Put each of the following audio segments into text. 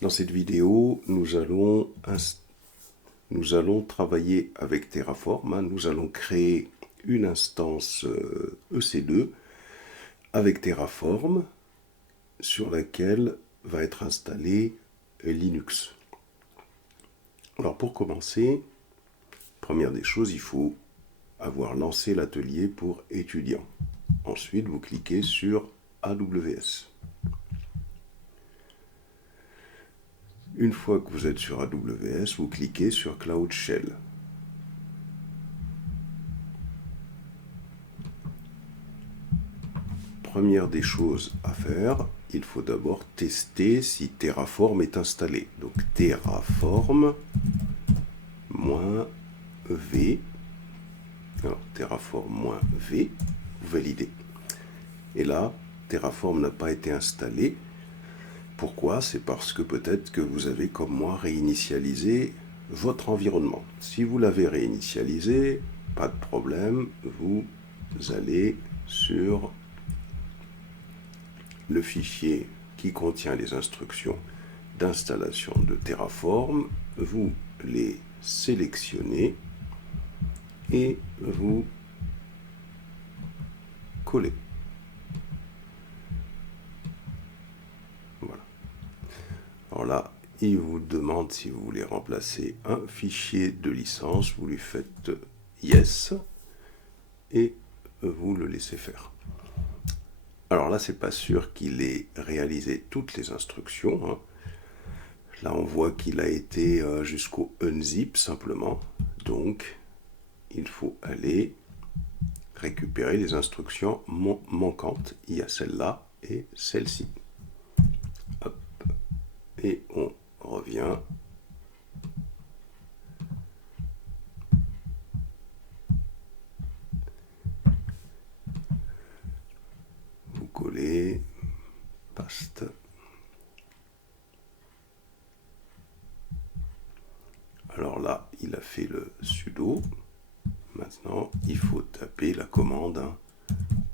Dans cette vidéo, nous allons travailler avec Terraform. Nous allons créer une instance EC2 avec Terraform sur laquelle va être installé Linux. Alors pour commencer, première des choses, il faut avoir lancé l'atelier pour étudiants. Ensuite, vous cliquez sur AWS. Une fois que vous êtes sur AWS, vous cliquez sur Cloud Shell. Première des choses à faire, il faut d'abord tester si Terraform est installé. Donc Terraform-v. Alors Terraform-v, vous validez. Et là, Terraform n'a pas été installé. Pourquoi? C'est parce que peut-être que vous avez, comme moi, réinitialisé votre environnement. Si vous l'avez réinitialisé, pas de problème, vous allez sur le fichier qui contient les instructions d'installation de Terraform, vous les sélectionnez et vous collez. Voilà. Alors là, il vous demande si vous voulez remplacer un fichier de licence, vous lui faites Yes et vous le laissez faire. Alors là, c'est pas sûr qu'il ait réalisé toutes les instructions. Là, on voit qu'il a été jusqu'au unzip simplement. Donc, il faut aller récupérer les instructions manquantes. Il y a celle-là et celle-ci. Hop. Et on revient. Vous collez. Paste. Alors là, il a fait le sudo. Maintenant, il faut taper la commande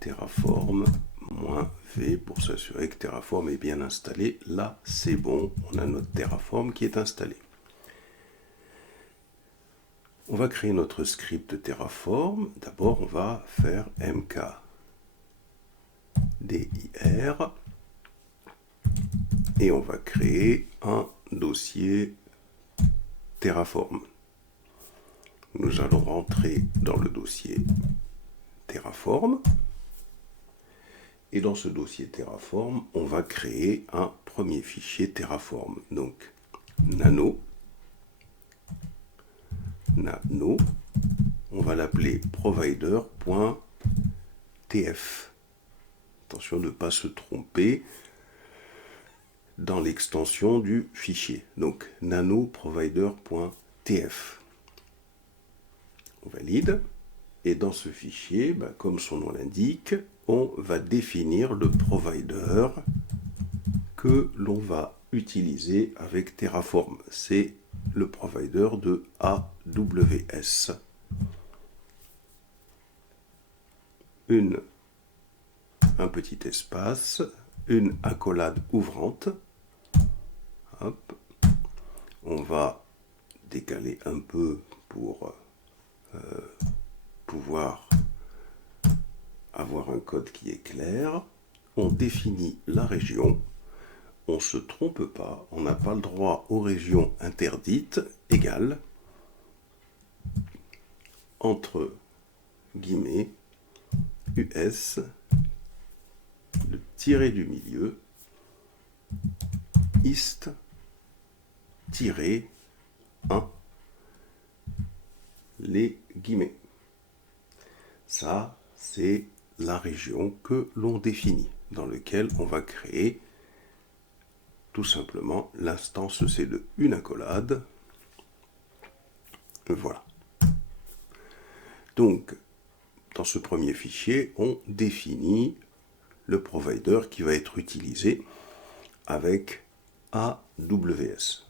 Terraform-v pour s'assurer que Terraform est bien installé. Là, c'est bon, on a notre Terraform qui est installé. On va créer notre script Terraform. D'abord, on va faire mkdir et on va créer un dossier Terraform. Nous allons rentrer dans le dossier Terraform. Et dans ce dossier Terraform, on va créer un premier fichier Terraform. Donc, nano, on va l'appeler provider.tf. Attention de ne pas se tromper dans l'extension du fichier. Donc, nano provider.tf. On valide. Et dans ce fichier, comme son nom l'indique, on va définir le provider que l'on va utiliser avec Terraform. C'est le provider de AWS. Un petit espace, une accolade ouvrante. Hop. On va décaler un peu pour pouvoir avoir un code qui est clair. On définit la région. On ne se trompe pas. On n'a pas le droit aux régions interdites. Égale entre guillemets US, le tiré du milieu, East, tiré 1, les guillemets. Ça, c'est la région que l'on définit, dans laquelle on va créer tout simplement l'instance EC2, une accolade. Voilà. Donc, dans ce premier fichier, on définit le provider qui va être utilisé avec AWS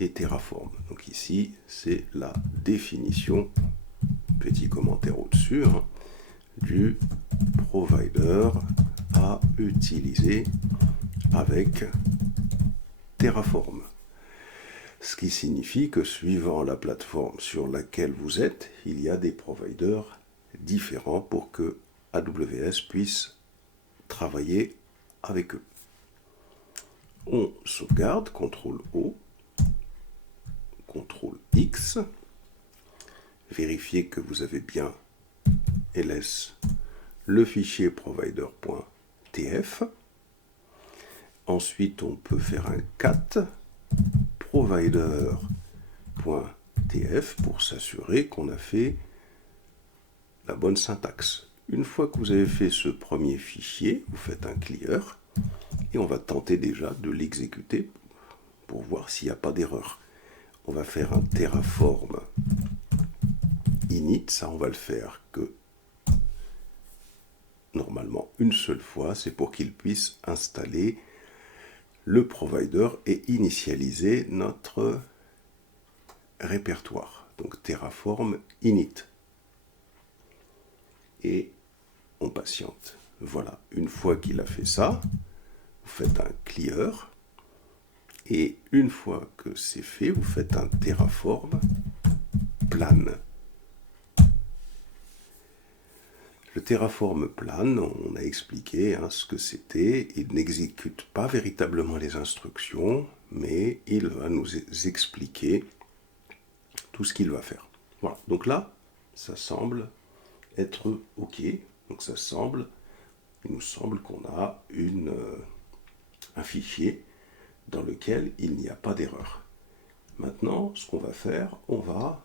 et Terraform. Donc ici, c'est la définition, petit commentaire au-dessus, du provider à utiliser avec Terraform. Ce qui signifie que suivant la plateforme sur laquelle vous êtes, il y a des providers différents pour que AWS puisse travailler avec eux. On sauvegarde, CTRL-O, CTRL-X, vérifiez que vous avez bien ls le fichier provider.tf. Ensuite, on peut faire un cat provider.tf pour s'assurer qu'on a fait la bonne syntaxe. Une fois que vous avez fait ce premier fichier, vous faites un clear et on va tenter déjà de l'exécuter pour voir s'il n'y a pas d'erreur. On va faire un terraform init, ça on va le faire que normalement une seule fois, c'est pour qu'il puisse installer le provider et initialiser notre répertoire. Donc terraform init. Et on patiente. Voilà, une fois qu'il a fait ça, vous faites un clear. Et une fois que c'est fait, vous faites un terraform plan. Le terraform plan, on a expliqué ce que c'était. Il n'exécute pas véritablement les instructions, mais il va nous expliquer tout ce qu'il va faire. Voilà, donc là, ça semble être OK. Donc ça semble, il nous semble qu'on a un fichier dans lequel il n'y a pas d'erreur. Maintenant, ce qu'on va faire, on va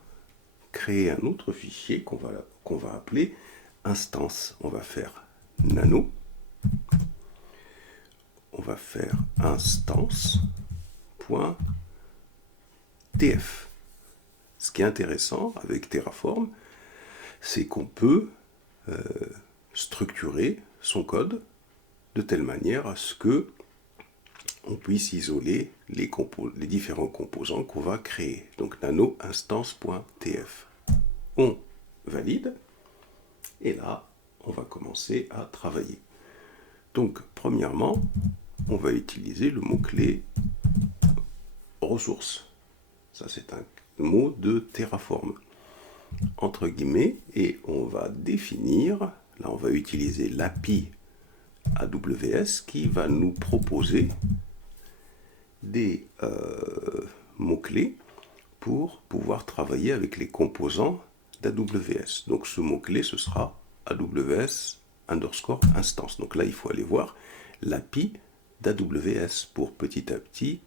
créer un autre fichier qu'on va appeler instance. On va faire nano. On va faire instance.tf. Ce qui est intéressant avec Terraform, c'est qu'on peut structurer son code de telle manière à ce que on puisse isoler les différents composants qu'on va créer. Donc nano instance.tf. On valide et là, on va commencer à travailler. Donc, premièrement, on va utiliser le mot-clé ressources. Ça, c'est un mot de Terraform, entre guillemets, et on va définir, là, on va utiliser l'API AWS qui va nous proposer des mots-clés pour pouvoir travailler avec les composants d'AWS. Donc ce mot-clé, ce sera AWS_instance. Donc là, il faut aller voir l'API d'AWS pour petit à petit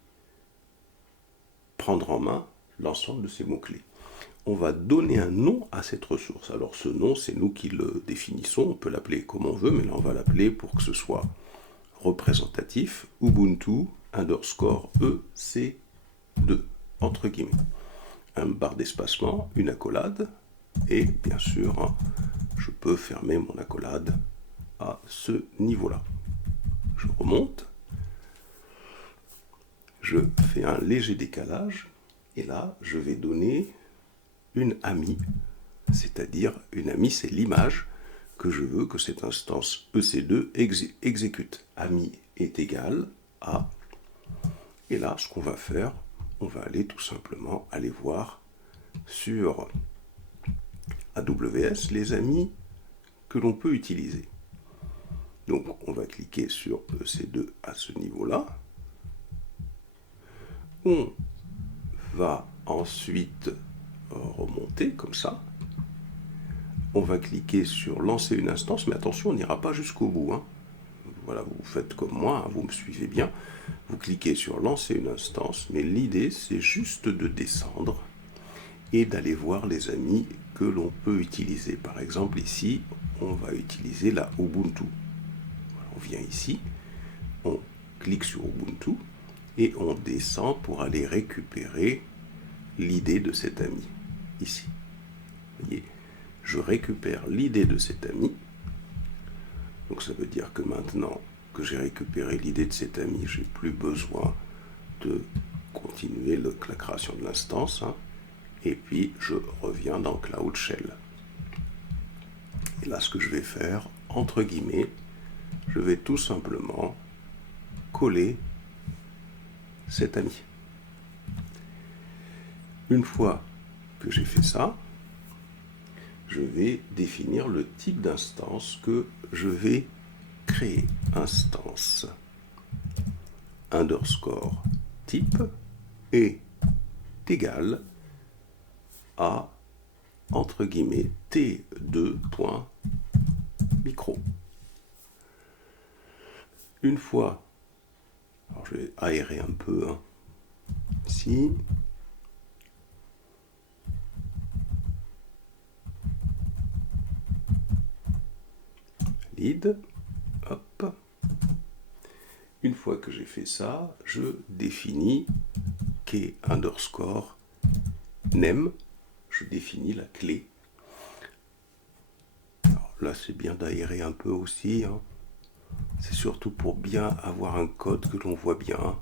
prendre en main l'ensemble de ces mots-clés. On va donner un nom à cette ressource. Alors ce nom, c'est nous qui le définissons. On peut l'appeler comme on veut, mais là, on va l'appeler pour que ce soit représentatif, Ubuntu_EC2, entre guillemets. Un barre d'espacement, une accolade, et bien sûr, je peux fermer mon accolade à ce niveau-là. Je remonte, je fais un léger décalage, et là, je vais donner une AMI, c'est-à-dire une AMI, c'est l'image que je veux que cette instance EC2 exécute. AMI est égal à... Et là, ce qu'on va faire, on va aller tout simplement aller voir sur AWS les AMI que l'on peut utiliser. Donc, on va cliquer sur EC2 à ce niveau-là. On va ensuite remonter comme ça. On va cliquer sur lancer une instance, mais attention, on n'ira pas jusqu'au bout. Voilà, vous faites comme moi, vous me suivez bien. Vous cliquez sur lancer une instance, mais l'idée, c'est juste de descendre et d'aller voir les amis que l'on peut utiliser. Par exemple, ici, on va utiliser la Ubuntu. Voilà, on vient ici, on clique sur Ubuntu et on descend pour aller récupérer l'idée de cet ami. Ici. Vous voyez, je récupère l'idée de cet ami. Donc ça veut dire que maintenant que j'ai récupéré l'idée de cet ami, j'ai plus besoin de continuer la création de l'instance. Et puis je reviens dans Cloud Shell. Et là, ce que je vais faire, entre guillemets, je vais tout simplement coller cet ami. Une fois que j'ai fait ça, je vais définir le type d'instance que je vais créer. Instance underscore type est égal à entre guillemets t2.micro. Une fois, alors je vais aérer un peu ici. Lead, hop. Une fois que j'ai fait ça, je définis key underscore name. Je définis la clé. Alors là, c'est bien d'aérer un peu aussi. C'est surtout pour bien avoir un code que l'on voit bien.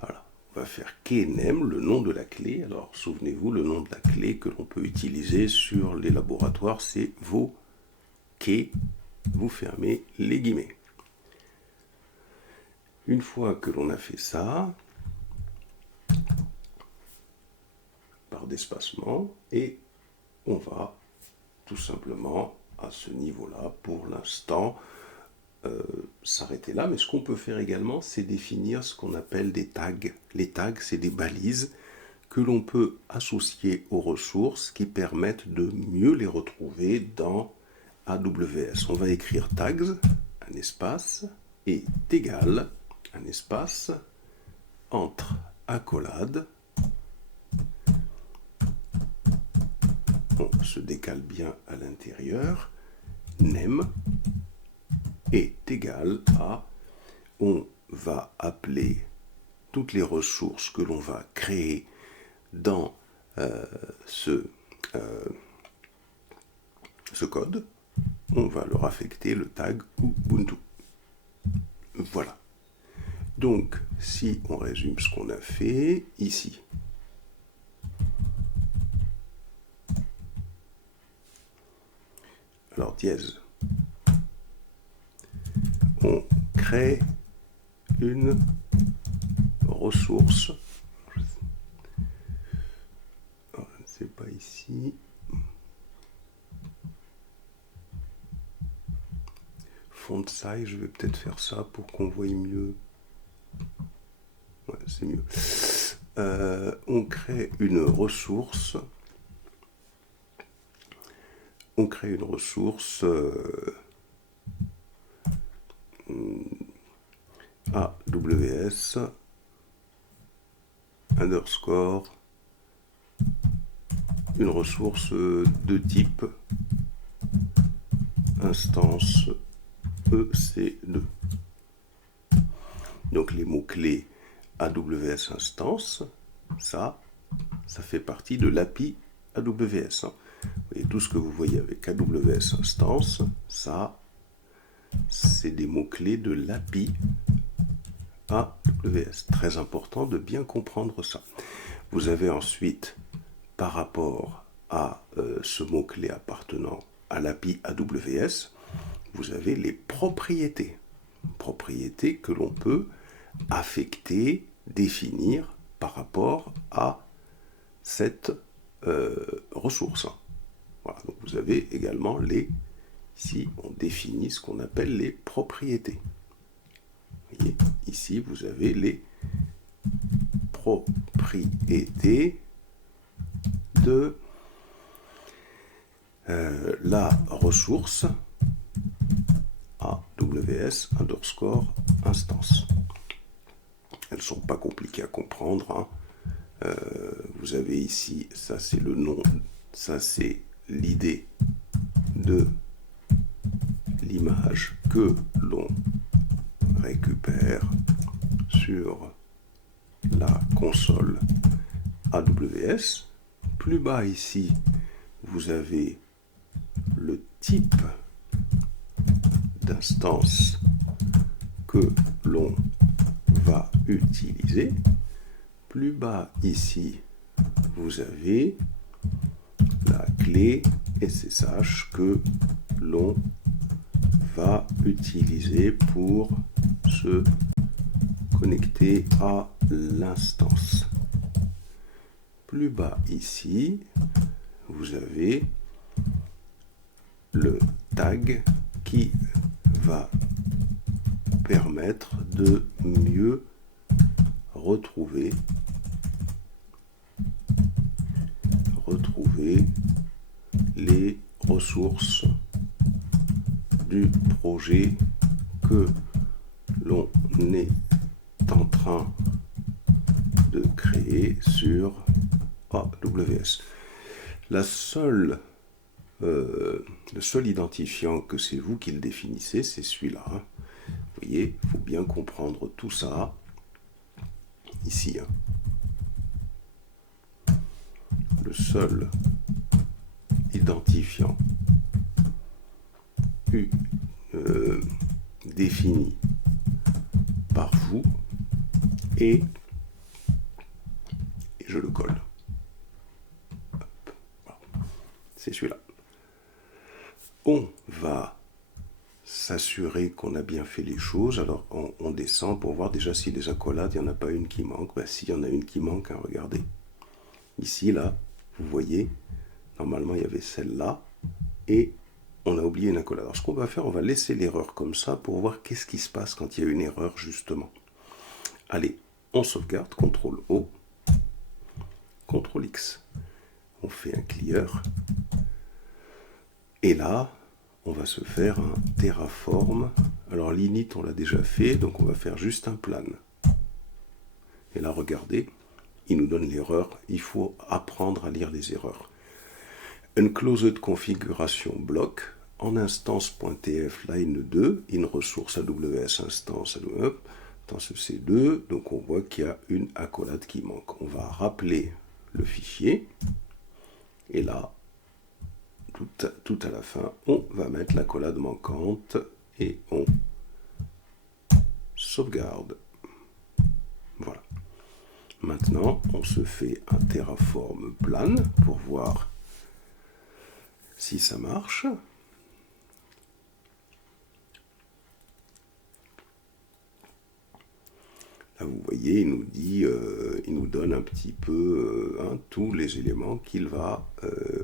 Voilà. On va faire key name, le nom de la clé. Alors, souvenez-vous, le nom de la clé que l'on peut utiliser sur les laboratoires, c'est vos keys. Vous fermez les guillemets. Une fois que l'on a fait ça, barre d'espacement, et on va tout simplement à ce niveau-là, pour l'instant, s'arrêter là. Mais ce qu'on peut faire également, c'est définir ce qu'on appelle des tags. Les tags, c'est des balises que l'on peut associer aux ressources qui permettent de mieux les retrouver dans AWS. On va écrire tags, un espace, est égal, un espace, entre accolades. On se décale bien à l'intérieur. Name est égal à, on va appeler toutes les ressources que l'on va créer dans ce code. On va leur affecter le tag Ubuntu. Voilà. Donc, si on résume ce qu'on a fait ici, alors dièse, on crée une ressource, c'est pas ici, font size, je vais peut-être faire ça pour qu'on voie mieux. Ouais, c'est mieux. On crée une ressource. On crée une ressource AWS underscore une ressource de type instance EC2. Donc les mots-clés AWS instance, ça fait partie de l'API AWS. Vous voyez, tout ce que vous voyez avec AWS instance, ça, c'est des mots-clés de l'API AWS. Très important de bien comprendre ça. Vous avez ensuite, par rapport à ce mot-clé appartenant à l'API AWS, vous avez les propriétés. Propriétés que l'on peut affecter, définir par rapport à cette ressource. Voilà, donc vous avez également ici on définit ce qu'on appelle les propriétés. Vous voyez, ici vous avez les propriétés de la ressource AWS underscore instance. Elles ne sont pas compliquées à comprendre. Vous avez ici, ça c'est le nom, ça c'est l'idée de l'image que l'on récupère sur la console AWS. Plus bas ici, vous avez le type d'instance que l'on va utiliser. Plus bas ici, vous avez la clé SSH que l'on va utiliser pour se connecté à l'instance. Plus bas ici, vous avez le tag qui va permettre de mieux retrouver les ressources du projet que l'on est en train de créer sur AWS. Le seul identifiant que c'est vous qui le définissez, c'est celui-là. Vous voyez, il faut bien comprendre tout ça ici. Le seul identifiant défini par vous et je le colle. Voilà. C'est celui-là. On va s'assurer qu'on a bien fait les choses. Alors on descend pour voir déjà si les accolades, il n'y en a pas une qui manque. Ben, s'il y en a une qui manque, regardez. Ici, là, vous voyez, normalement il y avait celle-là et on a oublié une accolade. Alors ce qu'on va faire, on va laisser l'erreur comme ça pour voir qu'est-ce qui se passe quand il y a une erreur justement. Allez, on sauvegarde, CTRL-O, CTRL-X. On fait un clear. Et là, on va se faire un Terraform. Alors l'init, on l'a déjà fait, donc on va faire juste un plan. Et là, regardez, il nous donne l'erreur. Il faut apprendre à lire les erreurs. Unclosed configuration block en instance.tf line 2, in ressource AWS instance C2, donc on voit qu'il y a une accolade qui manque. On va rappeler le fichier et là, tout à la fin, on va mettre l'accolade manquante et on sauvegarde. Voilà. Maintenant, on se fait un Terraform plan pour voir si ça marche. Là, vous voyez, il nous dit, il nous donne un petit peu tous les éléments qu'il va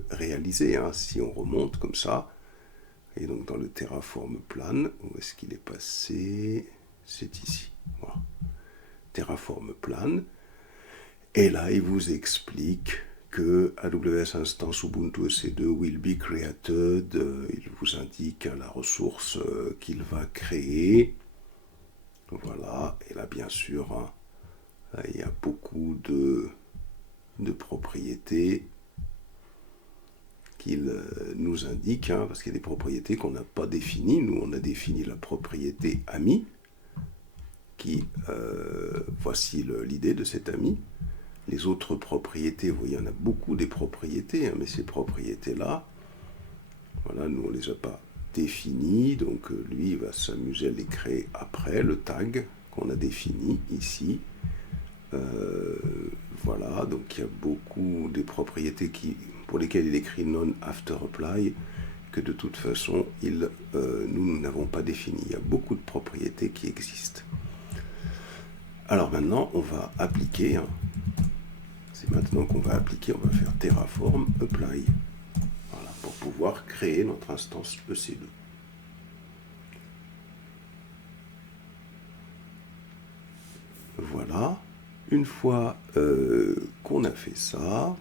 réaliser. Si on remonte comme ça, et donc dans le Terraform plan, où est-ce qu'il est passé? C'est ici. Voilà. Terraform plan. Et là, il vous explique que AWS Instance Ubuntu EC2 will be created. Il vous indique la ressource qu'il va créer. Voilà, et là bien sûr, là, il y a beaucoup de propriétés qu'il nous indique, parce qu'il y a des propriétés qu'on n'a pas définies. Nous, on a défini la propriété ami, qui, voici l'idée de cet ami. Les autres propriétés, vous voyez, il y en a beaucoup des propriétés, mais ces propriétés-là, voilà, nous, on ne les a pas défini, donc lui il va s'amuser à les créer après, le tag qu'on a défini ici. Voilà, donc il y a beaucoup de propriétés pour lesquelles il écrit non after apply, que de toute façon nous n'avons pas défini. Il y a beaucoup de propriétés qui existent. Alors maintenant on va appliquer, c'est maintenant qu'on va appliquer, on va faire Terraform apply. Pour pouvoir créer notre instance EC2. Voilà, une fois qu'on a fait ça,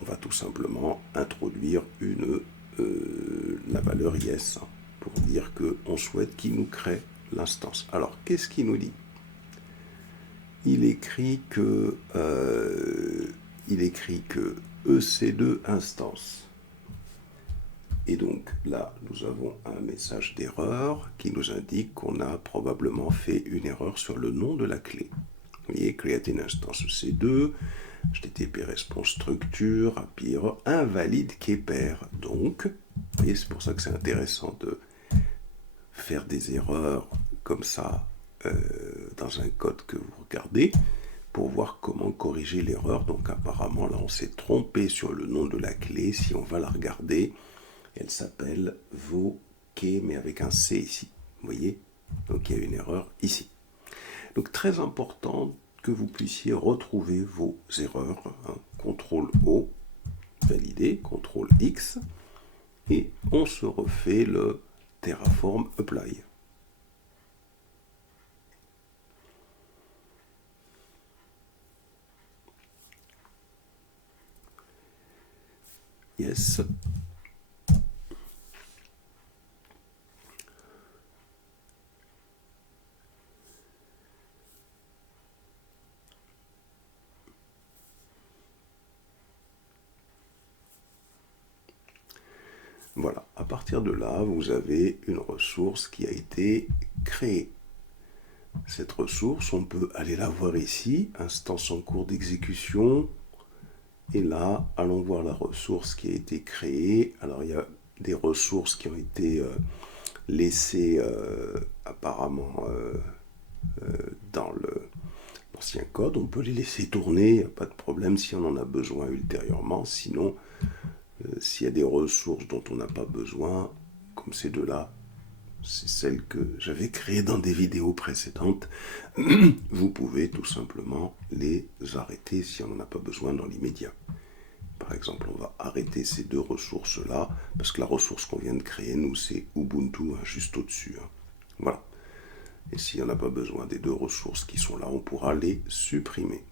on va tout simplement introduire la valeur yes pour dire qu'on souhaite qu'il nous crée l'instance. Alors, qu'est-ce qu'il nous dit? Il écrit que EC2 instance. Et donc là, nous avons un message d'erreur qui nous indique qu'on a probablement fait une erreur sur le nom de la clé. Vous voyez, create une instance EC2, HTTP response structure, API error, invalide keypair. Donc, vous voyez, c'est pour ça que c'est intéressant de faire des erreurs comme ça dans un code que vous regardez pour voir comment corriger l'erreur. Donc apparemment, là, on s'est trompé sur le nom de la clé. Si on va la regarder, elle s'appelle VOK, mais avec un C ici. Vous voyez? Donc il y a une erreur ici. Donc très important que vous puissiez retrouver vos erreurs. CTRL-O, valider, CTRL-X, et on se refait le Terraform Apply. Yes. Voilà, à partir de là, vous avez une ressource qui a été créée. Cette ressource, on peut aller la voir ici, instance en cours d'exécution. Et là, allons voir la ressource qui a été créée. Alors, il y a des ressources qui ont été laissées apparemment dans l'ancien code. On peut les laisser tourner, il n'y a pas de problème si on en a besoin ultérieurement. Sinon, s'il y a des ressources dont on n'a pas besoin, comme ces deux-là, c'est celles que j'avais créées dans des vidéos précédentes, vous pouvez tout simplement les arrêter si on n'en a pas besoin dans l'immédiat. Par exemple, on va arrêter ces deux ressources-là, parce que la ressource qu'on vient de créer, nous, c'est Ubuntu, juste au-dessus. Voilà. Et si on n'a pas besoin des deux ressources qui sont là, on pourra les supprimer.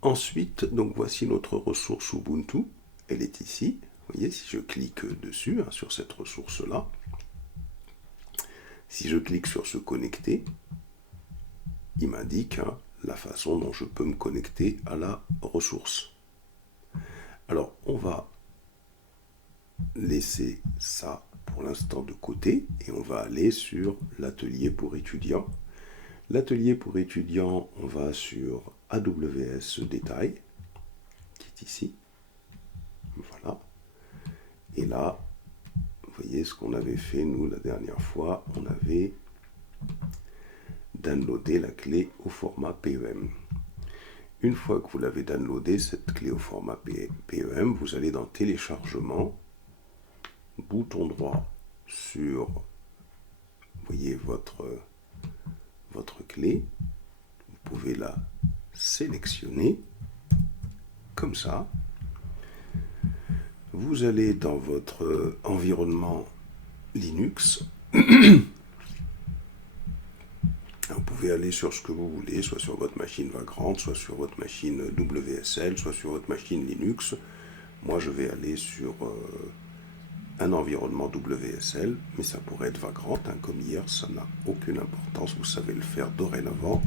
Ensuite, donc voici notre ressource Ubuntu. Elle est ici. Vous voyez, si je clique dessus, sur cette ressource-là, si je clique sur se connecter, il m'indique la façon dont je peux me connecter à la ressource. Alors, on va laisser ça pour l'instant de côté et on va aller sur l'atelier pour étudiants. L'atelier pour étudiants, on va sur AWS Détail, qui est ici. Voilà. Et là, vous voyez ce qu'on avait fait, nous, la dernière fois, on avait downloadé la clé au format PEM. Une fois que vous l'avez downloadé, cette clé au format PEM, vous allez dans Téléchargement, bouton droit sur, vous voyez, votre clé. Vous pouvez la sélectionner, comme ça. Vous allez dans votre environnement Linux. Vous pouvez aller sur ce que vous voulez, soit sur votre machine Vagrant, soit sur votre machine WSL, soit sur votre machine Linux. Moi, je vais aller sur un environnement WSL, mais ça pourrait être Vagrant, comme hier, ça n'a aucune importance, vous savez le faire dorénavant.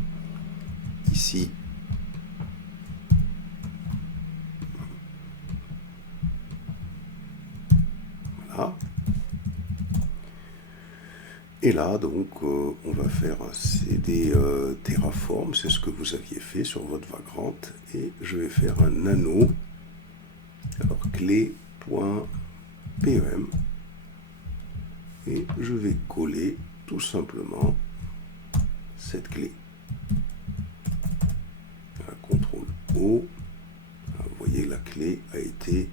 Ici, voilà. Et là, donc, on va faire un CD Terraform, c'est ce que vous aviez fait sur votre Vagrant, et je vais faire un nano, alors clé.pem, et je vais coller tout simplement cette clé. CTRL-O, vous voyez, la clé a été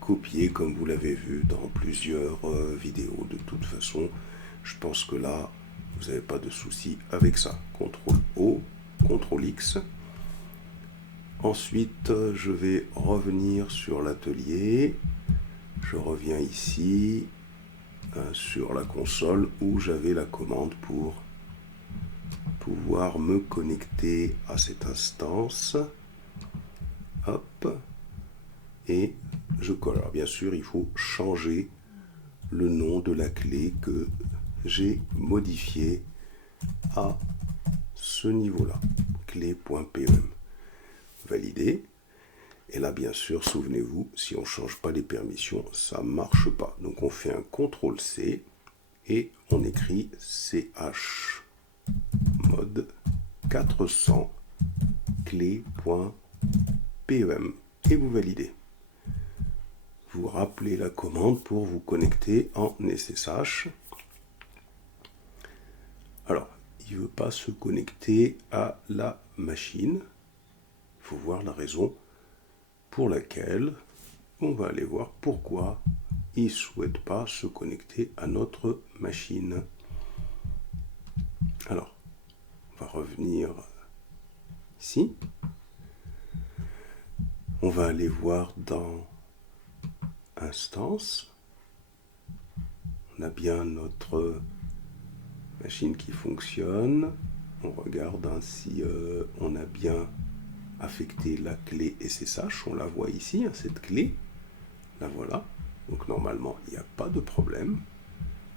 copiée comme vous l'avez vu dans plusieurs vidéos. De toute façon, je pense que là, vous n'avez pas de souci avec ça. CTRL-O, CTRL-X. Ensuite, je vais revenir sur l'atelier. Je reviens ici, sur la console où j'avais la commande pour pouvoir me connecter à cette instance. Hop. Et je colle. Alors bien sûr, il faut changer le nom de la clé que j'ai modifié à ce niveau-là, clé.pem. Valider. Et là, bien sûr, souvenez-vous, si on ne change pas les permissions, ça ne marche pas. Donc on fait un CTRL-C et on écrit ch mode 400 clé.pem et vous validez. Vous rappelez la commande pour vous connecter en SSH. Alors, il ne veut pas se connecter à la machine. Il faut voir la raison pour laquelle on va aller voir pourquoi il ne souhaite pas se connecter à notre machine. Alors, On va revenir ici. On va aller voir dans Instance. On a bien notre machine qui fonctionne. On regarde si on a bien affecté la clé SSH. On la voit ici, cette clé. La voilà. Donc normalement, il n'y a pas de problème.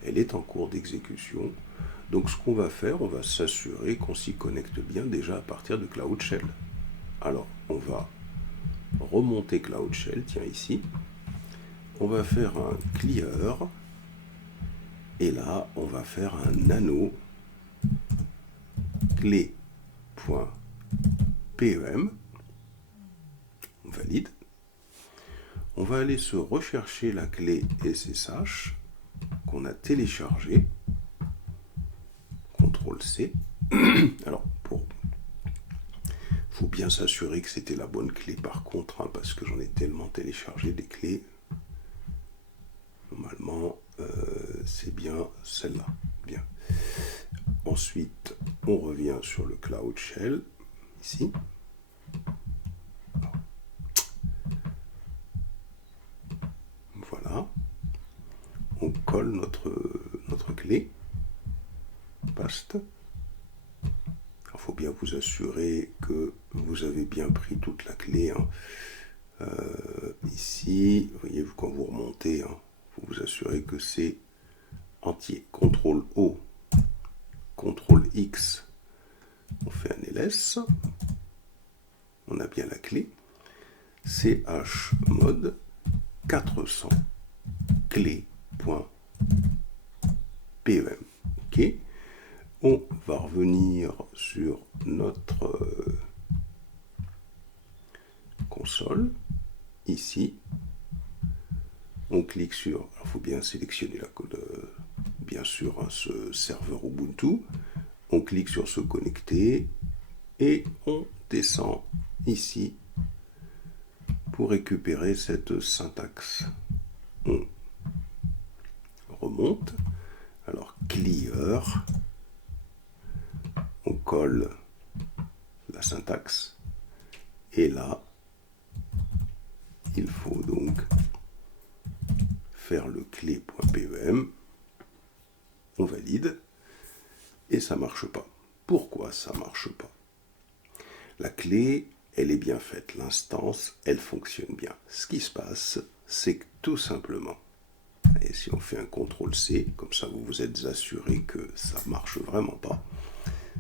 Elle est en cours d'exécution. Donc ce qu'on va faire, on va s'assurer qu'on s'y connecte bien déjà à partir de Cloud Shell. Alors, on va remonter Cloud Shell, tiens ici. On va faire un clear. Et là, on va faire un nano clé.pem. On valide. On va aller se rechercher la clé SSH qu'on a téléchargée. CTRL-C. Alors, faut bien s'assurer que c'était la bonne clé par contre, parce que j'en ai tellement téléchargé des clés. Normalement, c'est bien celle-là. Bien. Ensuite, on revient sur le Cloud Shell, ici. Voilà. On colle notre clé. Paste. Il faut bien vous assurer que vous avez bien pris toute la clé. Ici, vous voyez, quand vous remontez, il faut vous assurer que c'est entier. CTRL-O, CTRL-X, on fait un ls. On a bien la clé. chmod 400 clé.pem. OK. On va revenir sur notre console. Ici, on clique sur, il faut bien sélectionner la code, bien sûr, ce serveur Ubuntu. On clique sur se connecter et on descend ici pour récupérer cette syntaxe. On remonte. Alors, clear. On colle la syntaxe. Et là, il faut donc faire le clé.pem. On valide. Et ça ne marche pas. Pourquoi ça ne marche pas? La clé, elle est bien faite. L'instance, elle fonctionne bien. Ce qui se passe, c'est que tout simplement, et si on fait un CTRL-C, comme ça vous vous êtes assuré que ça ne marche vraiment pas,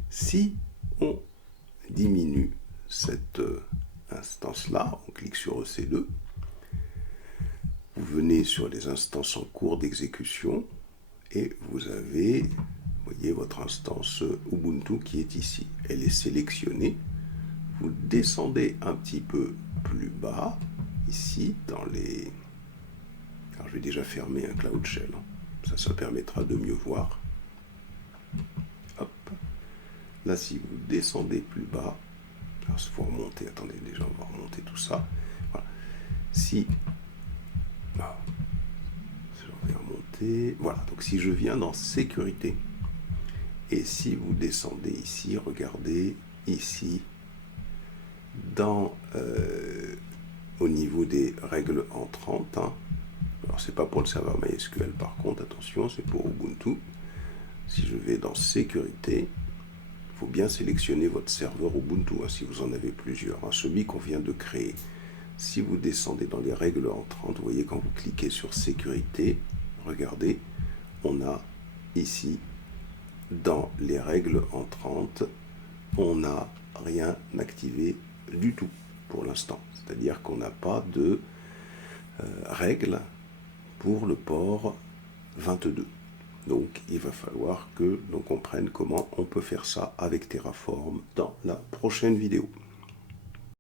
si on diminue cette instance-là, on clique sur EC2, vous venez sur les instances en cours d'exécution et vous avez, vous voyez, votre instance Ubuntu qui est ici. Elle est sélectionnée. Vous descendez un petit peu plus bas, ici, dans les... Alors, je vais déjà fermer un Cloud Shell. Ça permettra de mieux voir. Hop. Là, si vous descendez plus bas, alors il faut remonter, attendez, déjà, on va remonter tout ça. Voilà. Si... je vais remonter. Voilà, donc si je viens dans Sécurité, et si vous descendez ici, regardez, ici, dans... au niveau des règles entrantes, alors c'est pas pour le serveur MySQL par contre, attention, c'est pour Ubuntu. Si je vais dans Sécurité, il faut bien sélectionner votre serveur Ubuntu, si vous en avez plusieurs, celui qu'on vient de créer. Si vous descendez dans les règles entrantes, vous voyez quand vous cliquez sur Sécurité, regardez, on a ici, dans les règles entrantes, on n'a rien activé du tout pour l'instant. C'est-à-dire qu'on n'a pas de règles pour le port 22. Donc il va falloir que l'on comprenne comment on peut faire ça avec Terraform dans la prochaine vidéo.